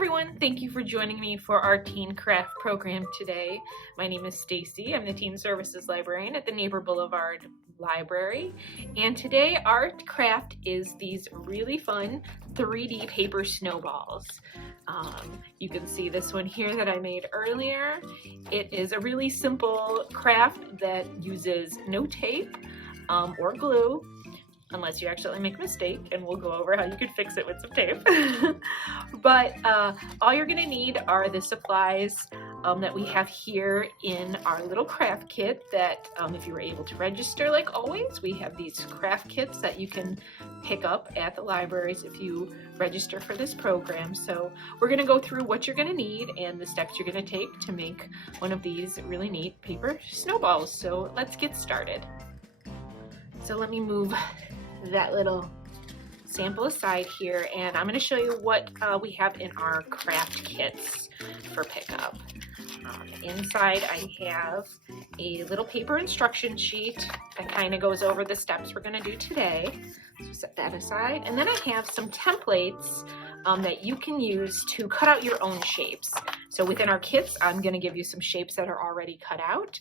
everyone, thank you for joining me for our teen craft program today. My name is Stacey. I'm the teen services librarian at the Neighbor Boulevard Library, and today our craft is these really fun 3D paper snowballs. You can see this one here that I made earlier. It is a really simple craft that uses no tape or glue, unless you accidentally make a mistake, and we'll go over how you could fix it with some tape. But all you're gonna need are the supplies that we have here in our little craft kit that if you were able to register, like always, we have these craft kits that you can pick up at the libraries if you register for this program. So we're gonna go through what you're gonna need and the steps you're gonna take to make one of these really neat paper snowballs. So let's get started. So let me move that little sample aside here, and I'm going to show you what we have in our craft kits for pickup. Inside I have a little paper instruction sheet that kind of goes over the steps we're going to do today. So set that aside, and then I have some templates that you can use to cut out your own shapes. So within our kits, I'm going to give you some shapes that are already cut out.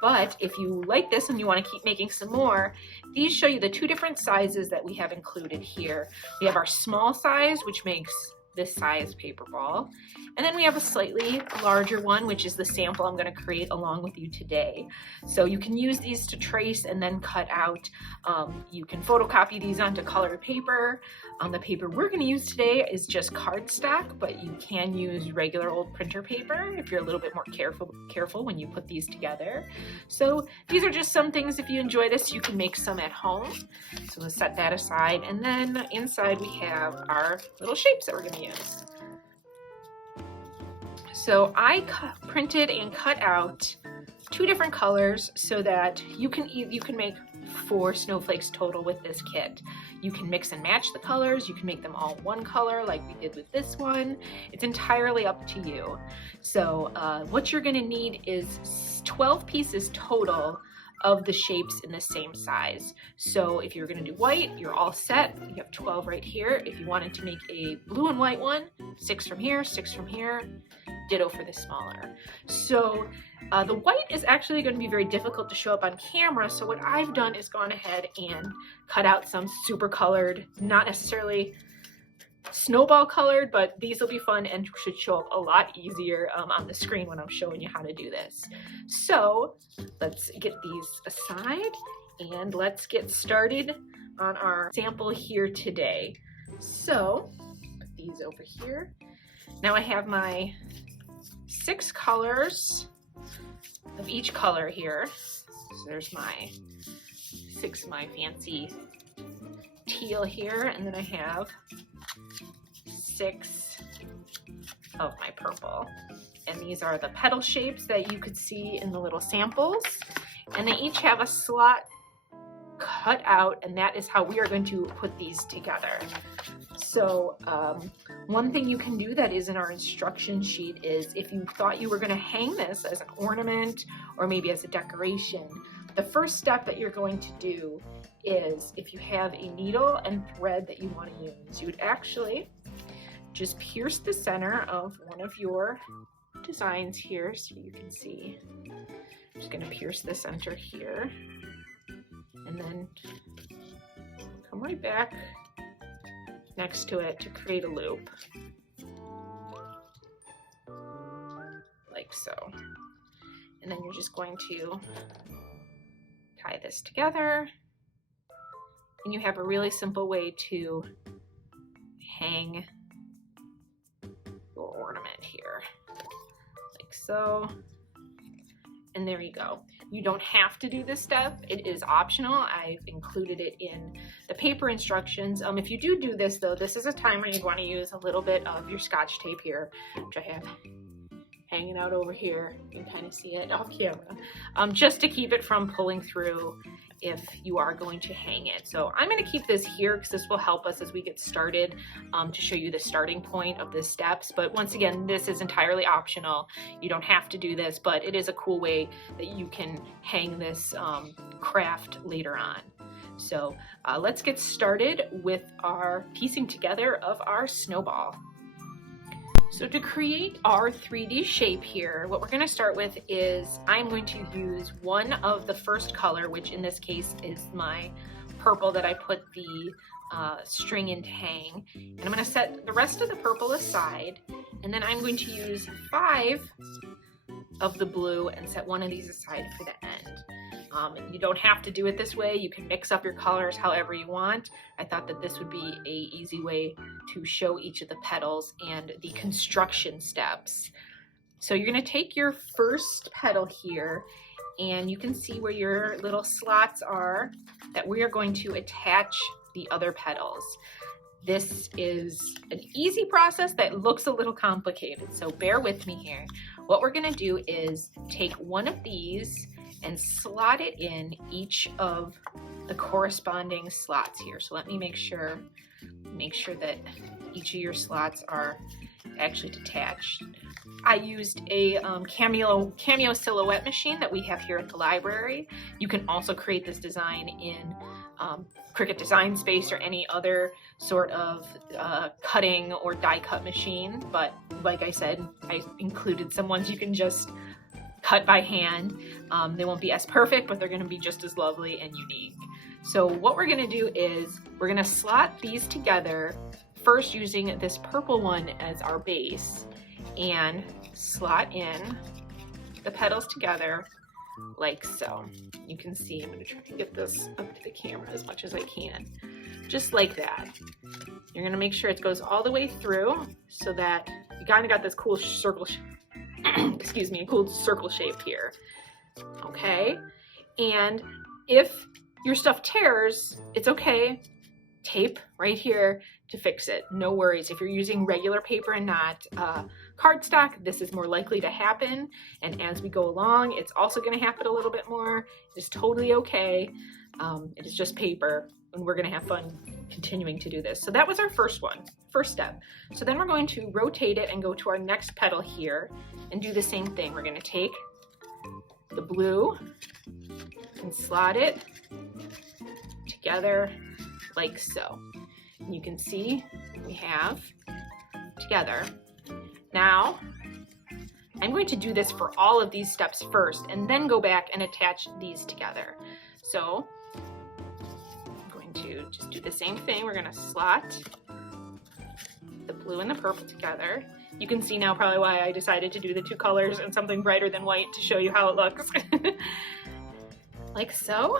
But if you like this and you want to keep making some more, these show you the two different sizes that we have included here. We have our small size, which makes this size paper ball. And then we have a slightly larger one, which is the sample I'm going to create along with you today. So you can use these to trace and then cut out. You can photocopy these onto colored paper. The paper we're going to use today is just cardstock, but you can use regular old printer paper if you're a little bit more careful when you put these together. So these are just some things, if you enjoy this, you can make some at home. So let's set that aside. And then inside we have our little shapes that we're going to use. So I printed and cut out two different colors so that you can make 4 snowflakes total with this kit. You can mix and match the colors. You can make them all one color like we did with this one. It's entirely up to you. So what you're going to need is 12 pieces total of the shapes in the same size. So if you're going to do white, you're all set. You have 12 right here. If you wanted to make a blue and white one, 6 from here, 6 from here. Ditto for the smaller. So the white is actually going to be very difficult to show up on camera. So what I've done is gone ahead and cut out some super colored, not necessarily snowball colored, but these will be fun and should show up a lot easier on the screen when I'm showing you how to do this. So let's get these aside and let's get started on our sample here today. So put these over here. Now I have my 6 colors of each color here. So there's my 6 of my fancy teal here, and then I have 6 of my purple. And these are the petal shapes that you could see in the little samples. And they each have a slot cut out, and that is how we are going to put these together. So one thing you can do that is in our instruction sheet is if you thought you were going to hang this as an ornament or maybe as a decoration, the first step that you're going to do is if you have a needle and thread that you want to use, you would actually just pierce the center of one of your designs here so you can see. I'm just going to pierce the center here and then come right back next to it to create a loop, like so. And then you're just going to tie this together, and you have a really simple way to hang your ornament here, like so. And there you go. You don't have to do this step. It is optional. I've included it in the paper instructions. If you do this though, this is a time where you want to use a little bit of your Scotch tape here, which I have hanging out over here. You can kind of see it off camera, just to keep it from pulling through if you are going to hang it. So I'm going to keep this here because this will help us as we get started to show you the starting point of the steps. But once again, this is entirely optional. You don't have to do this, but it is a cool way that you can hang this craft later on. So let's get started with our piecing together of our snowball. So to create our 3D shape here, what we're going to start with is I'm going to use one of the first color, which in this case is my purple that I put the string in to hang. And I'm going to set the rest of the purple aside, and then I'm going to use 5 of the blue and set one of these aside for the end. You don't have to do it this way. You can mix up your colors however you want. I thought that this would be an easy way to show each of the petals and the construction steps. So you're going to take your first petal here, and you can see where your little slots are that we are going to attach the other petals. This is an easy process that looks a little complicated, so bear with me here. What we're going to do is take one of these and slot it in each of the corresponding slots here. So let me make sure that each of your slots are actually detached. I used a cameo silhouette machine that we have here at the library. You can also create this design in Cricut Design Space or any other sort of cutting or die cut machine, but like I said, I included some ones you can just cut by hand. They won't be as perfect, but they're going to be just as lovely and unique. So what we're going to do is we're going to slot these together, first using this purple one as our base, and slot in the petals together like so. You can see, I'm going to try to get this up to the camera as much as I can. Just like that. You're going to make sure it goes all the way through so that you kind of got this cool circle excuse me, a cool circle shape here. Okay, and if your stuff tears, it's okay. Tape right here to fix it. No worries. If you're using regular paper and not cardstock, this is more likely to happen. And as we go along, it's also going to happen a little bit more. It's totally okay. It is just paper, and we're going to have fun continuing to do this. So that was our first step. So then we're going to rotate it and go to our next petal here and do the same thing. We're going to take the blue and slot it together like so. And you can see we have together. Now, I'm going to do this for all of these steps first and then go back and attach these together. So I'm going to just do the same thing. We're going to slot the blue and the purple together. You can see now probably why I decided to do the 2 colors and something brighter than white to show you how it looks. Like so.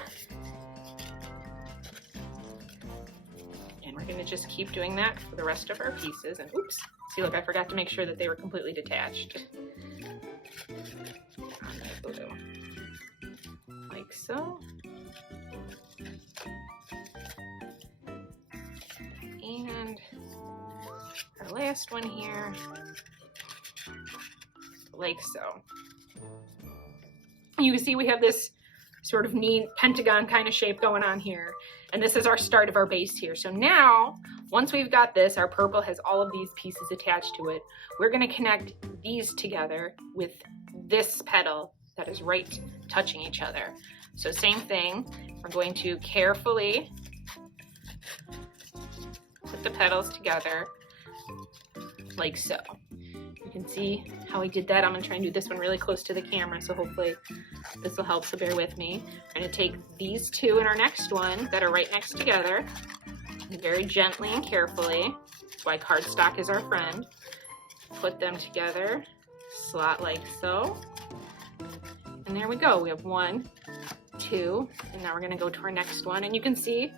And we're going to just keep doing that for the rest of our pieces. And oops, see, look, I forgot to make sure that they were completely detached. Like so. And our last one here, like so. You can see we have this sort of neat pentagon kind of shape going on here. And this is our start of our base here. So now, once we've got this, our purple has all of these pieces attached to it. We're going to connect these together with this petal that is right touching each other. So same thing, we're going to carefully put the petals together like so. You can see how I did that. I'm going to try and do this one really close to the camera, so hopefully this will help, so bear with me. I'm going to take these 2 in our next one that are right next together, and very gently and carefully, that's why cardstock is our friend, put them together, slot like so, and there we go. We have 1, 2, and now we're going to go to our next one, and you can see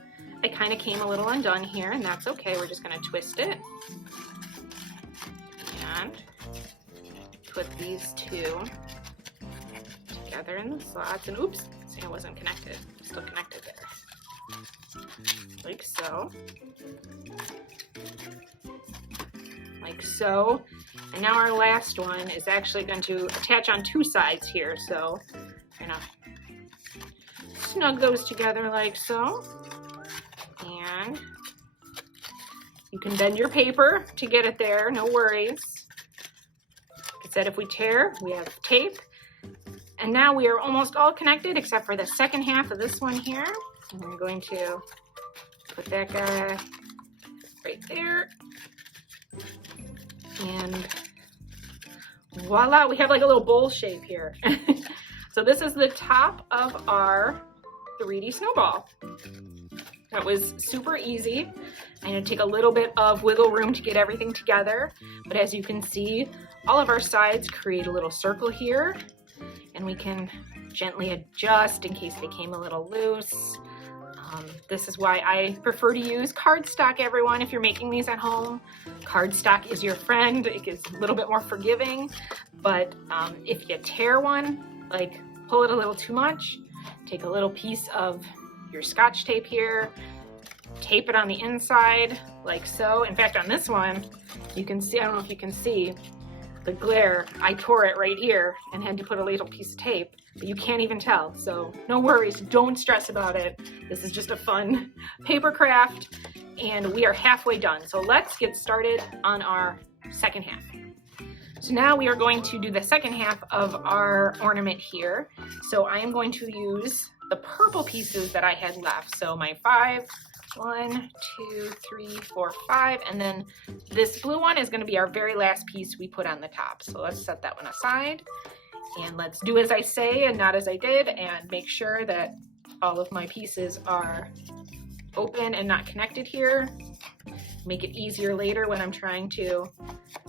I kind of came a little undone here, and that's okay. We're just going to twist it and put these 2 together in the slots, and oops, see, I wasn't connected. Still connected there. Like so. Like so. And now our last one is actually going to attach on 2 sides here, so we're going to snug those together like so. And you can bend your paper to get it there, no worries. Like I said, if we tear, we have tape. And now we are almost all connected except for the second half of this one here. And we're going to put that guy right there. And voila, we have like a little bowl shape here. So this is the top of our 3D snowball. That was super easy. I'm gonna take a little bit of wiggle room to get everything together, but as you can see, all of our sides create a little circle here, and we can gently adjust in case they came a little loose. This is why I prefer to use cardstock, everyone. If you're making these at home, cardstock is your friend. It is a little bit more forgiving, but if you tear one, like pull it a little too much, take a little piece of your Scotch tape here, tape it on the inside like so. In fact, on this one, you can see, I don't know if you can see the glare, I tore it right here and had to put a little piece of tape, but you can't even tell. So no worries, don't stress about it. This is just a fun paper craft and we are halfway done. So let's get started on our second half. So now we are going to do the second half of our ornament here. So I am going to use the purple pieces that I had left. So my 5, 1, 2, 3, 4, 5, and then this blue one is going to be our very last piece we put on the top. So let's set that one aside and let's do as I say and not as I did, and make sure that all of my pieces are open and not connected here. Make it easier later when I'm trying to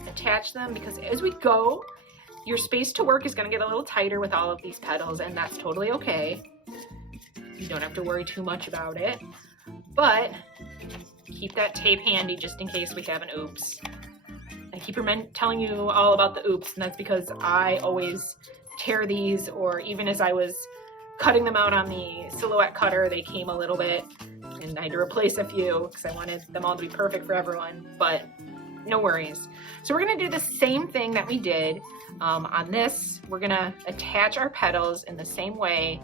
attach them, because as we go, your space to work is going to get a little tighter with all of these petals, and that's totally okay. You don't have to worry too much about it, but keep that tape handy just in case we have an oops. I keep telling you all about the oops, and that's because I always tear these, or even as I was cutting them out on the silhouette cutter, they came a little bit, and I had to replace a few because I wanted them all to be perfect for everyone, but no worries. So we're gonna do the same thing that we did on this. We're gonna attach our petals in the same way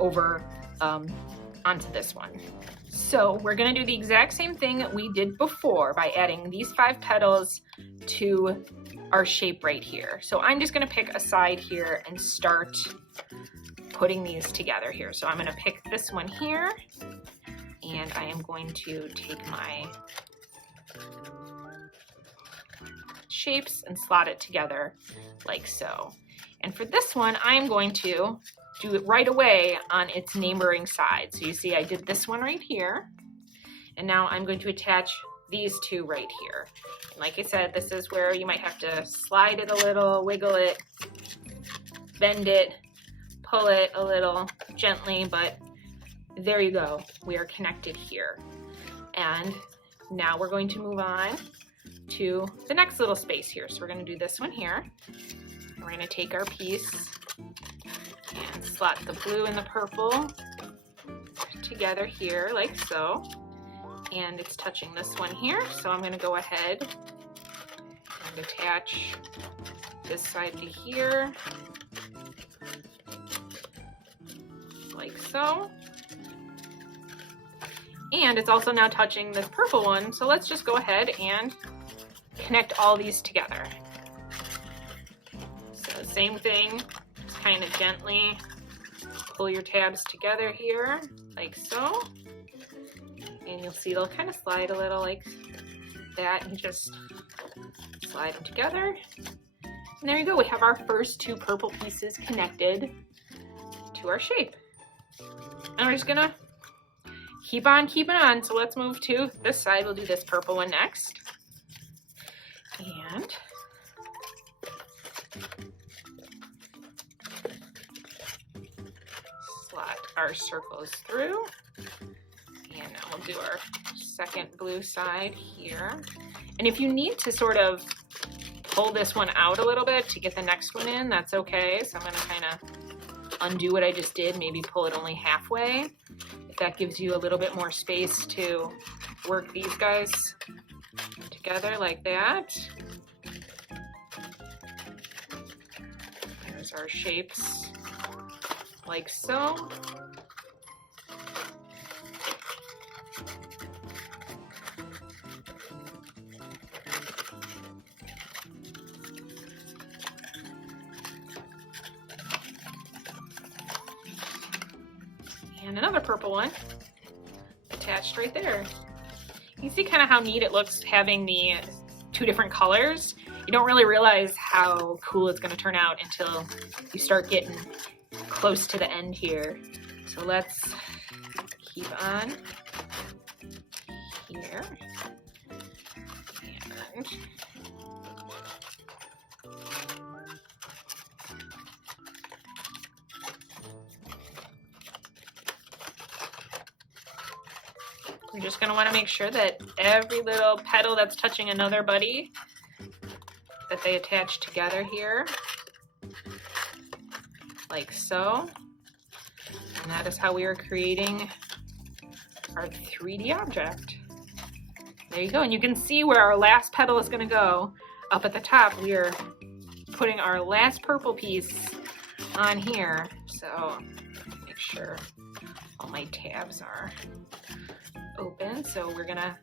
over onto this one. So we're gonna do the exact same thing that we did before by adding these 5 petals to our shape right here. So I'm just gonna pick a side here and start putting these together here. So I'm gonna pick this one here, and I am going to take my shapes and slot it together like so. And for this one, I'm going to do it right away on its neighboring side. So you see I did this one right here, and now I'm going to attach these 2 right here. And like I said, this is where you might have to slide it a little, wiggle it, bend it, pull it a little gently, but there you go. We are connected here. And now we're going to move on to the next little space here. So we're going to do this one here. We're going to take our piece and slot the blue and the purple together here like so. And it's touching this one here. So I'm going to go ahead and attach this side to here like so. And it's also now touching this purple one. So let's just go ahead and connect all these together. So same thing, just kind of gently pull your tabs together here, like so. And you'll see they'll kind of slide a little like that, and just slide them together. And there you go, we have our first 2 purple pieces connected to our shape. And we're just gonna keep on keeping on. So let's move to this side. We'll do this purple one next. And slot our circles through. And now we'll do our second blue side here. And if you need to sort of pull this one out a little bit to get the next one in, that's okay. So I'm gonna kind of undo what I just did, maybe pull it only halfway. If that gives you a little bit more space to work these guys together like that. There's our shapes like so. And another purple one attached right there. You see kind of how neat it looks having the 2 different colors. You don't really realize how cool it's going to turn out until you start getting close to the end here. So let's keep on here. And you're just going to want to make sure that every little petal that's touching another buddy, that they attach together here, like so. And that is how we are creating our 3D object. There you go, and you can see where our last petal is going to go. Up at the top, we are putting our last purple piece on here. So make sure all my tabs are open. So we're gonna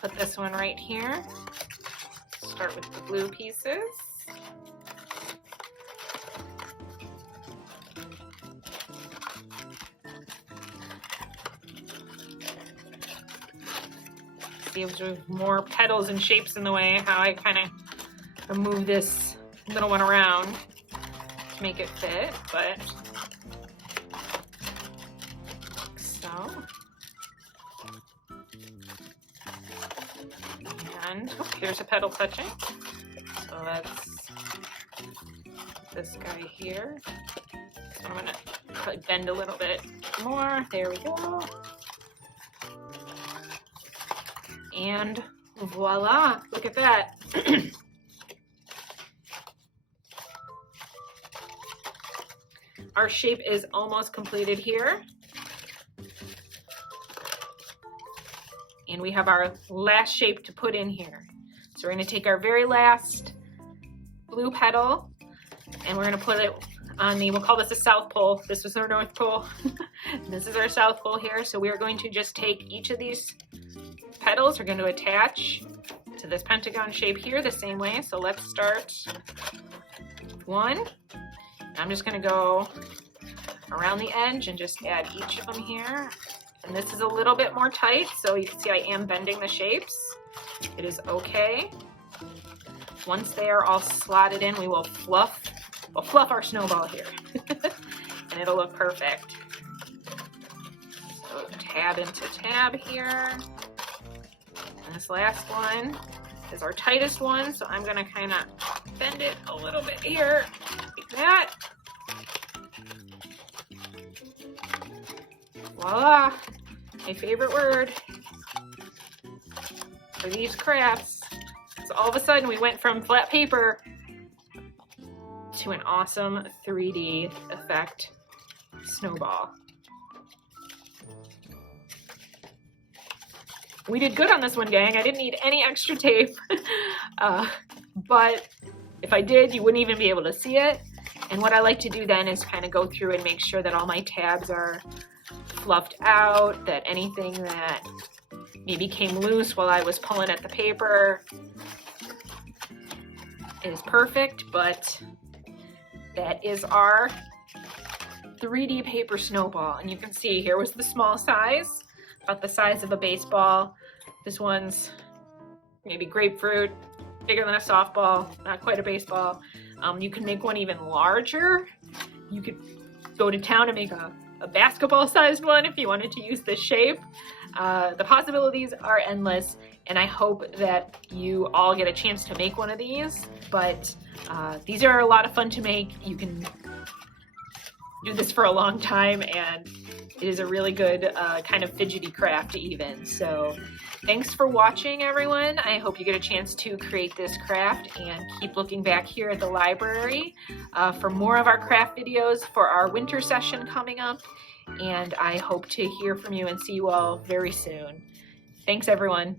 put this one right here. Start with the blue pieces. See if there's more petals and shapes in the way, how I kind of move this little one around to make it fit, but like so. And oh, here's a petal touching. So that's this guy here. So I'm gonna probably bend a little bit more. There we go. And voila, look at that. Our shape is almost completed here. And we have our last shape to put in here. So we're gonna take our very last blue petal and we're gonna put it on the, we'll call this the South Pole. This is our North Pole. This is our South Pole here. So we are going to just take each of these petals, we're going to attach to this pentagon shape here the same way. So let's start with one. I'm just going to go around the edge and just add each of them here. And this is a little bit more tight, so you can see I am bending the shapes. It is okay. Once they are all slotted in, we will fluff our snowball here. And it'll look perfect. So tab into tab here. And this last one is our tightest one, so I'm gonna kind of bend it a little bit here, like that. Voila, my favorite word for these crafts. So all of a sudden we went from flat paper to an awesome 3D effect snowball. We did good on this one, gang. I didn't need any extra tape, but if I did, you wouldn't even be able to see it. And what I like to do then is kind of go through and make sure that all my tabs are fluffed out, that anything that maybe came loose while I was pulling at the paper is perfect, but that is our 3D paper snowball. And you can see here was the small size, about the size of a baseball. This one's maybe grapefruit, bigger than a softball, not quite a baseball. You can make one even larger. You could go to town and make a basketball-sized one if you wanted to use this shape. The possibilities are endless, and I hope that you all get a chance to make one of these. But these are a lot of fun to make. You can do this for a long time, and it is a really good kind of fidgety craft even. So thanks for watching, everyone. I hope you get a chance to create this craft, and keep looking back here at the library for more of our craft videos for our winter session coming up. And I hope to hear from you and see you all very soon. Thanks, everyone.